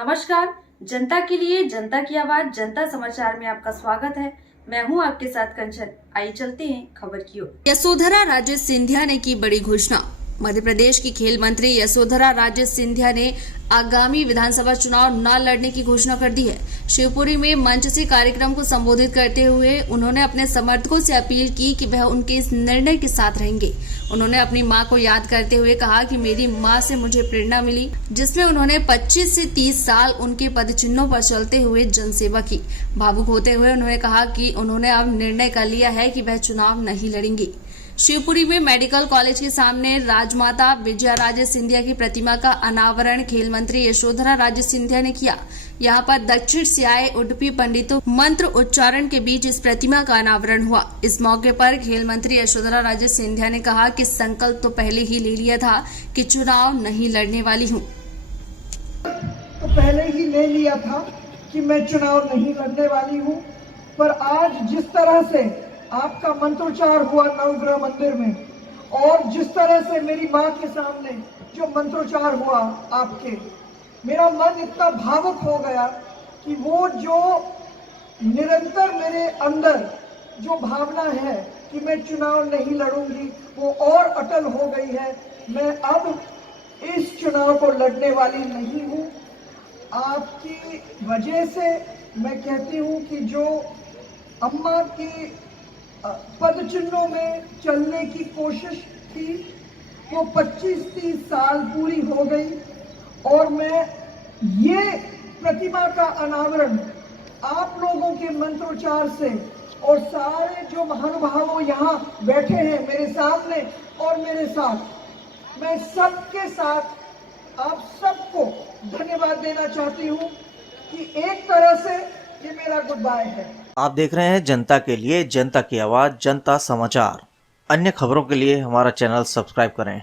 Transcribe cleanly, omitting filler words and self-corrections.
नमस्कार। जनता के लिए जनता की आवाज जनता समाचार में आपका स्वागत है। मैं हूं आपके साथ कंचन। आइए चलते हैं खबर की ओर। यशोधरा राजे सिंधिया ने की बड़ी घोषणा। मध्य प्रदेश की खेल मंत्री यशोधरा राजे सिंधिया ने आगामी विधानसभा चुनाव न लड़ने की घोषणा कर दी है। शिवपुरी में मंच से कार्यक्रम को संबोधित करते हुए उन्होंने अपने समर्थकों से अपील की कि वह उनके इस निर्णय के साथ रहेंगे। उन्होंने अपनी मां को याद करते हुए कहा कि मेरी मां से मुझे प्रेरणा मिली, जिसमें उन्होंने 25 से 30 साल उनके पदचिन्हों पर चलते हुए जनसेवा की। भावुक होते हुए उन्होंने कहा कि उन्होंने अब निर्णय कर लिया है कि वह चुनाव नहीं लड़ेंगी। शिवपुरी में मेडिकल कॉलेज के सामने राजमाता विजया राजे सिंधिया की प्रतिमा का अनावरण खेल मंत्री यशोधरा राजे सिंधिया ने किया। यहां पर दक्षिण से आए उडुपी पंडितों मंत्र उच्चारण के बीच इस प्रतिमा का अनावरण हुआ। इस मौके पर खेल मंत्री यशोधरा राजे सिंधिया ने कहा कि संकल्प तो पहले ही ले लिया था कि चुनाव नहीं लड़ने वाली हूँ। तो पहले ही ले लिया था कि मैं चुनाव नहीं लड़ने वाली हूँ, पर आज जिस तरह से आपका मंत्रोच्चार हुआ नवग्रह मंदिर में और जिस तरह से मेरी माँ के सामने जो मंत्रोच्चार हुआ आपके, मेरा मन इतना भावुक हो गया कि वो जो निरंतर मेरे अंदर जो भावना है कि मैं चुनाव नहीं लड़ूंगी वो और अटल हो गई है। मैं अब इस चुनाव को लड़ने वाली नहीं हूँ। आपकी वजह से मैं कहती हूँ कि जो अम्मा की पद चिन्हों में चलने की कोशिश थी वो 25-30 साल पूरी हो गई और मैं ये प्रतिमा का अनावरण आप लोगों के मंत्रोच्चार से और सारे जो महानुभावों यहाँ बैठे हैं मेरे सामने और मेरे साथ, मैं सबके साथ आप सबको धन्यवाद देना चाहती हूँ कि एक तरह से ये मेरा गुड बाय है। आप देख रहे हैं जनता के लिए जनता की आवाज जनता समाचार। अन्य खबरों के लिए हमारा चैनल सब्सक्राइब करें।